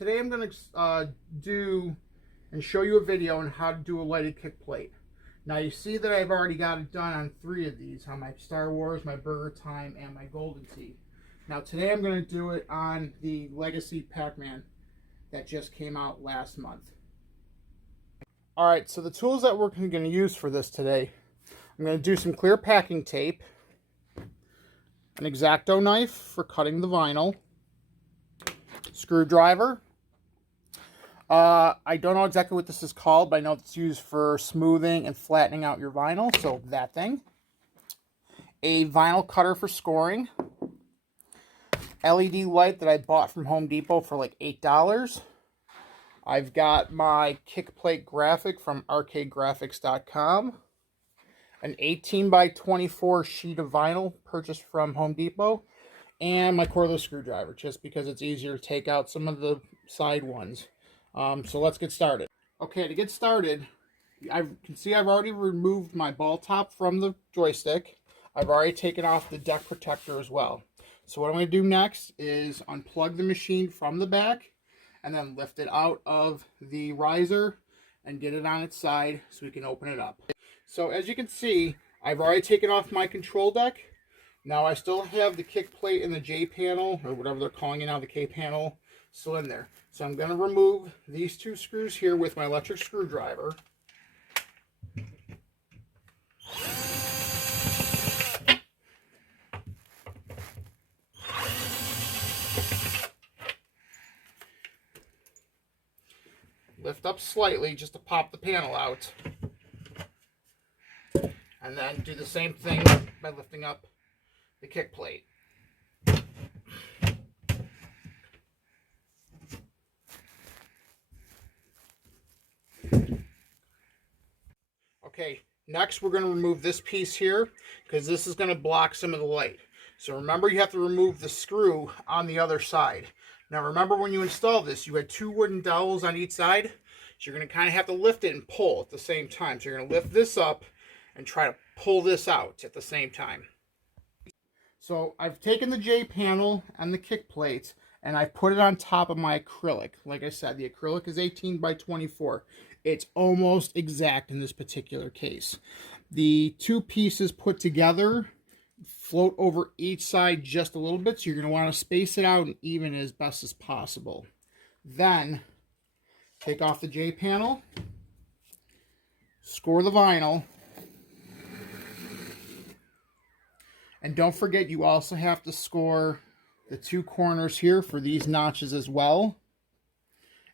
Today I'm going to do and show you a video on how to do a lighted kick plate. Now you see that I've already got it done on 3 of these, on my Star Wars, my Burger Time, and my Golden Tee. Now today I'm going to do it on the Legacy PacMan that just came out last month. Alright, so the tools that we're going to use for this today, I'm going to do some clear packing tape, an X-Acto knife for cutting the vinyl, screwdriver. I don't know exactly what this is called, but I know it's used for smoothing and flattening out your vinyl, so that thing. A vinyl cutter for scoring. LED light that I bought from Home Depot for like $8. I've got my Kickplate graphic from Arcade1Up. An 18 by 24 sheet of vinyl purchased from Home Depot. And my cordless screwdriver, just because it's easier to take out some of the side ones. So let's get started. Okay, to get started, I can see I've already removed my ball top from the joystick. I've already taken off the deck protector as well. So what I'm going to do next is unplug the machine from the back and then lift it out of the riser and get it on its side so we can open it up. So as you can see, I've already taken off my control deck. Now I still have the kick plate and the J panel, or whatever they're calling it now, the K panel, still in there. So I'm going to remove these 2 screws here with my electric screwdriver. Lift up slightly just to pop the panel out. And then do the same thing by lifting up the kick plate. Okay, next we're going to remove this piece here because this is going to block some of the light. So remember, you have to remove the screw on the other side. Now remember, when you install this, you had 2 wooden dowels on each side. So you're going to kind of have to lift it and pull at the same time. So you're going to lift this up and try to pull this out at the same time. So I've taken the J panel and the kick plates and I put it on top of my acrylic. Like I said, the acrylic is 18 by 24. It's almost exact in this particular case. The 2 pieces put together float over each side just a little bit, so you're going to want to space it out and even as best as possible. Then take off the J panel, score the vinyl, and don't forget you also have to score the 2 corners here for these notches as well.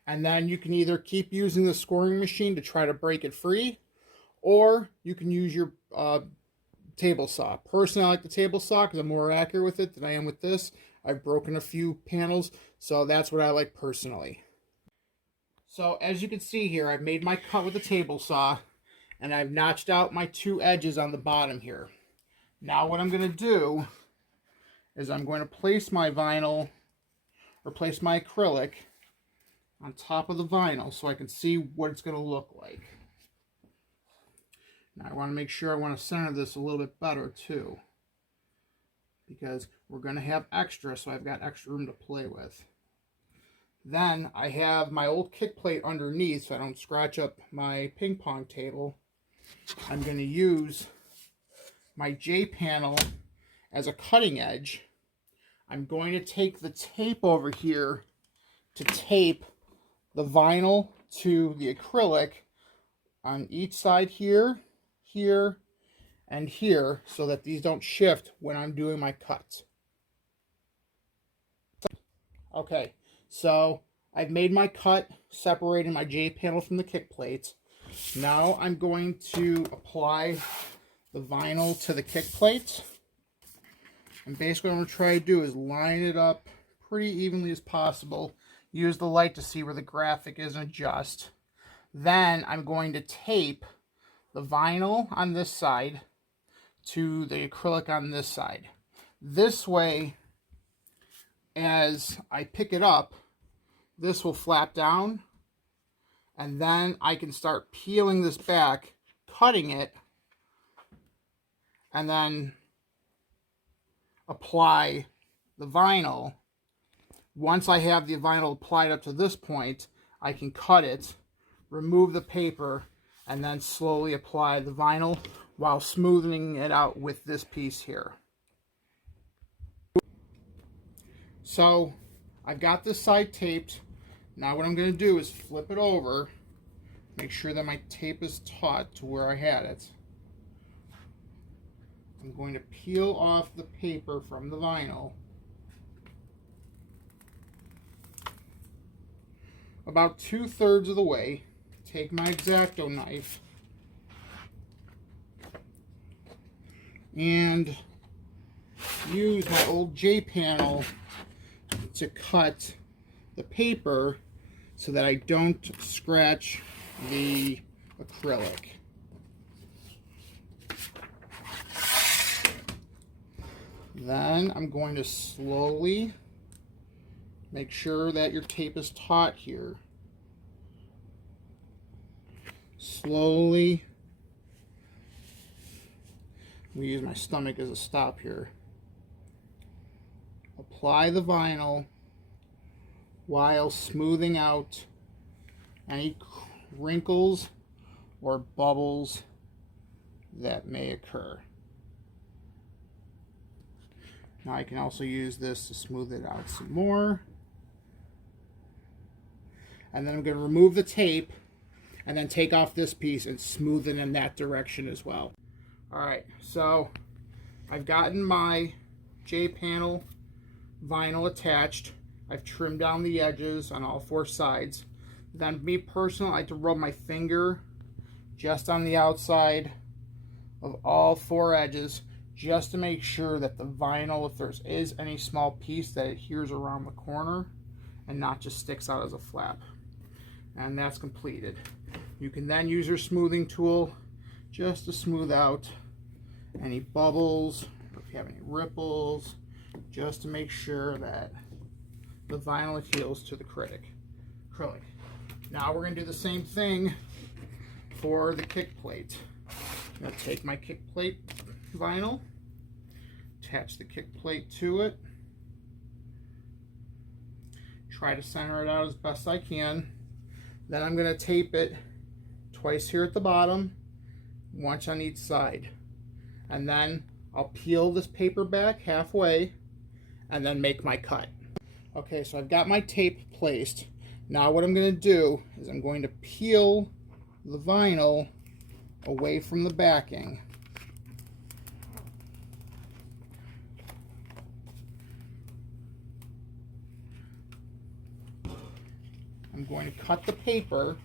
And then you can either keep using the scoring machine to try to break it free, or you can use your table saw. Personally, I like the table saw because I'm more accurate with it than I am with this. I've broken a few panels, so that's what I like personally. So as you can see here, I've made my cut with the table saw, and I've notched out my 2 edges on the bottom here. Now what I'm going to do is I'm going to place my vinyl, or place my acrylic on top of the vinyl so I can see what it's going to look like. Now I want to make sure I want to center this a little bit better too, because we're going to have extra, so I've got extra room to play with. Then I have my old kick plate underneath so I don't scratch up my ping pong table. I'm going to use my J panel as a cutting edge. I'm going to take the tape over here to tape the vinyl to the acrylic on each side here, here, and here, so that these don't shift when I'm doing my cuts. Okay, so I've made my cut separating my J panel from the kick plates. Now I'm going to apply the vinyl to the kick plates. And basically what I'm going to try to do is line it up pretty evenly as possible. Use the light to see where the graphic is and adjust. Then I'm going to tape the vinyl on this side to the acrylic on this side. This way, as I pick it up, this will flap down, and then I can start peeling this back, cutting it, and then apply the vinyl Once I have the vinyl applied up to this point, I can cut it, remove the paper, and then slowly apply the vinyl while smoothing it out with this piece here. So I've got this side taped. Now what I'm going to do is flip it over, make sure that my tape is taut to where I had it. I'm going to peel off the paper from the vinyl. About 2/3 of the way, take my X-Acto knife and use my old J-panel to cut the paper so that I don't scratch the acrylic. Then I'm going to slowly make sure that your tape is taut here. Slowly, we use my stomach as a stop here. Apply the vinyl while smoothing out any wrinkles or bubbles that may occur. Now I can also use this to smooth it out some more. And then I'm going to remove the tape and then take off this piece and smooth it in that direction as well. Alright, so I've gotten my J-panel vinyl attached. I've trimmed down the edges on all 4 sides. Then me personally, I like to rub my finger just on the outside of all 4 edges just to make sure that the vinyl, if there is any small piece, that it adheres around the corner and not just sticks out as a flap. And that's completed. You can then use your smoothing tool just to smooth out any bubbles, or if you have any ripples, just to make sure that the vinyl adheres to the acrylic. Now we're going to do the same thing for the kick plate. I'm going to take my kick plate vinyl, attach the kick plate to it, try to center it out as best I can. Then I'm going to tape it twice here at the bottom, once on each side. And then I'll peel this paper back halfway and then make my cut. Okay, so I've got my tape placed. Now what I'm going to do is I'm going to peel the vinyl away from the backing. I'm going to cut the paper.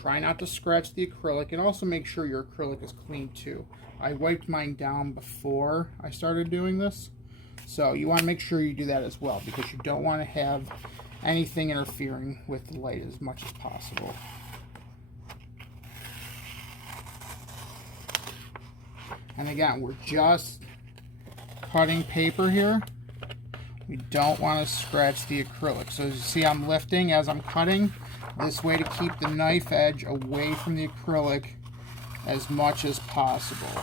Try not to scratch the acrylic, and also make sure your acrylic is clean too. I wiped mine down before I started doing this, so you want to make sure you do that as well, because you don't want to have anything interfering with the light as much as possible. And again, we're just cutting paper here. We don't want to scratch the acrylic. So as you see, I'm lifting as I'm cutting this way to keep the knife edge away from the acrylic as much as possible.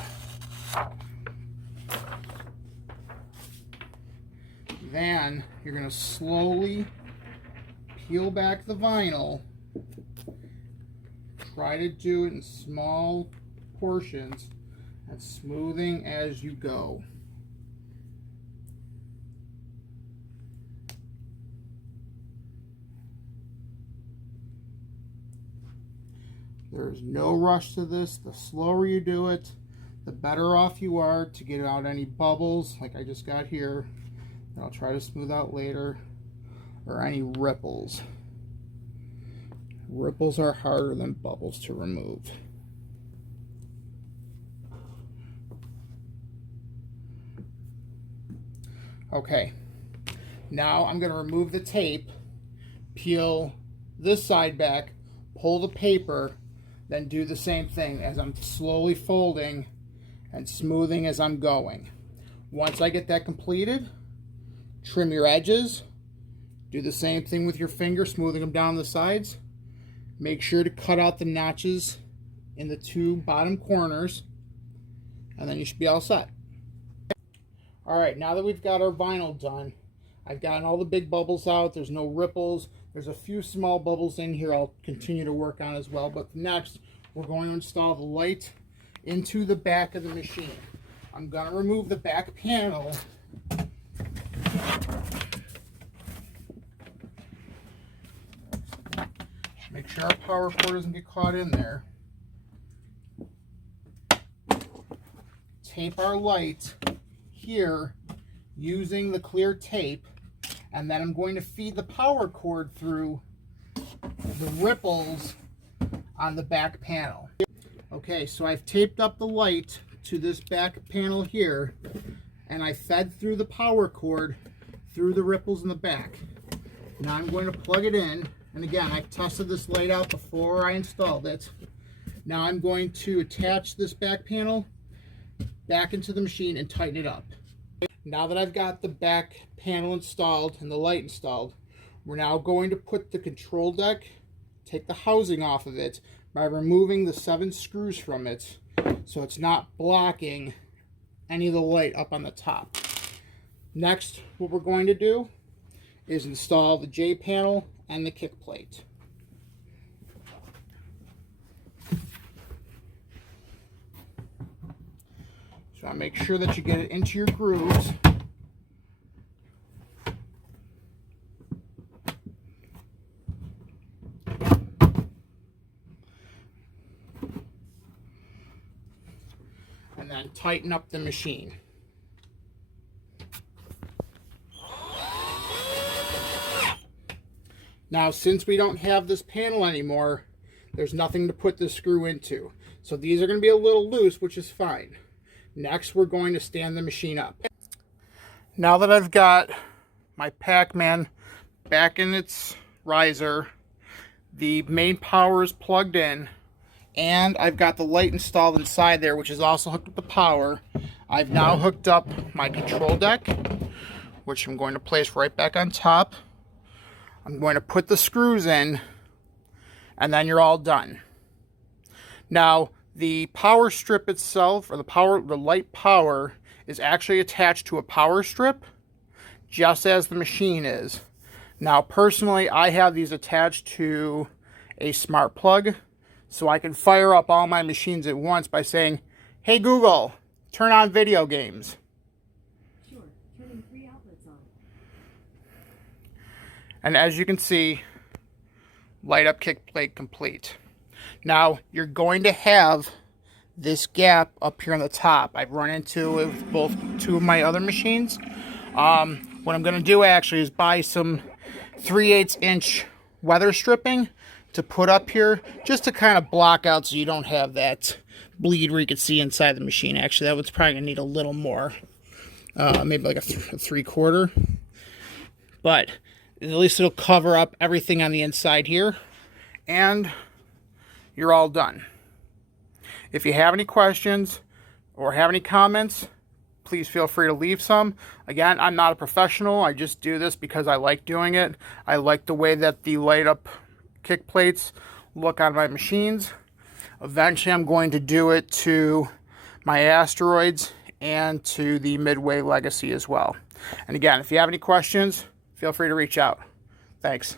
Then you're going to slowly peel back the vinyl. Try to do it in small portions and smoothing as you go. There's no rush to this. The slower you do it, the better off you are to get out any bubbles like I just got here. And I'll try to smooth out later, or any ripples. Ripples are harder than bubbles to remove. Okay, now I'm going to remove the tape, peel this side back, pull the paper, then do the same thing as I'm slowly folding and smoothing as I'm going. Once I get that completed, trim your edges. Do the same thing with your finger, smoothing them down the sides. Make sure to cut out the notches in the 2 bottom corners, and then you should be all set. Alright, now that we've got our vinyl done, I've gotten all the big bubbles out. There's no ripples. There's a few small bubbles in here I'll continue to work on as well. But next, we're going to install the light into the back of the machine. I'm going to remove the back panel. Make sure our power cord doesn't get caught in there. Tape our light here using the clear tape, and then I'm going to feed the power cord through the ripples on the back panel. Okay, so I've taped up the light to this back panel here, and I fed through the power cord through the ripples in the back. Now I'm going to plug it in, and again, I tested this light out before I installed it. Now I'm going to attach this back panel back into the machine and tighten it up. Now that I've got the back panel installed and the light installed, we're now going to put the control deck, take the housing off of it by removing the 7 screws from it so it's not blocking any of the light up on the top. Next, what we're going to do is install the J panel and the kick plate. So make sure that you get it into your grooves. And then tighten up the machine. Now, since we don't have this panel anymore, there's nothing to put the screw into. So these are going to be a little loose, which is fine. Next, we're going to stand the machine up. Now that I've got my PacMan back in its riser, the main power is plugged in, and I've got the light installed inside there, which is also hooked up to power. I've now hooked up my control deck, which I'm going to place right back on top. I'm going to put the screws in, and then you're all done. Now, the power strip itself, or the light power, is actually attached to a power strip, just as the machine is. Now, personally, I have these attached to a smart plug, so I can fire up all my machines at once by saying, "Hey Google, turn on video games." Sure, turning 3 outlets on. And as you can see, light up kick plate complete. Now, you're going to have this gap up here on the top. I've run into it with both 2 of my other machines. What I'm going to do actually is buy some 3/8 inch weather stripping to put up here, just to kind of block out so you don't have that bleed where you can see inside the machine. Actually, that one's probably going to need a little more. Maybe like a 3/4. But at least it'll cover up everything on the inside here. And you're all done. If you have any questions or have any comments, please feel free to leave some. Again, I'm not a professional. I just do this because I like doing it. I like the way that the light up kick plates look on my machines. Eventually, I'm going to do it to my Asteroids and to the Midway Legacy as well. And again, if you have any questions, feel free to reach out. Thanks.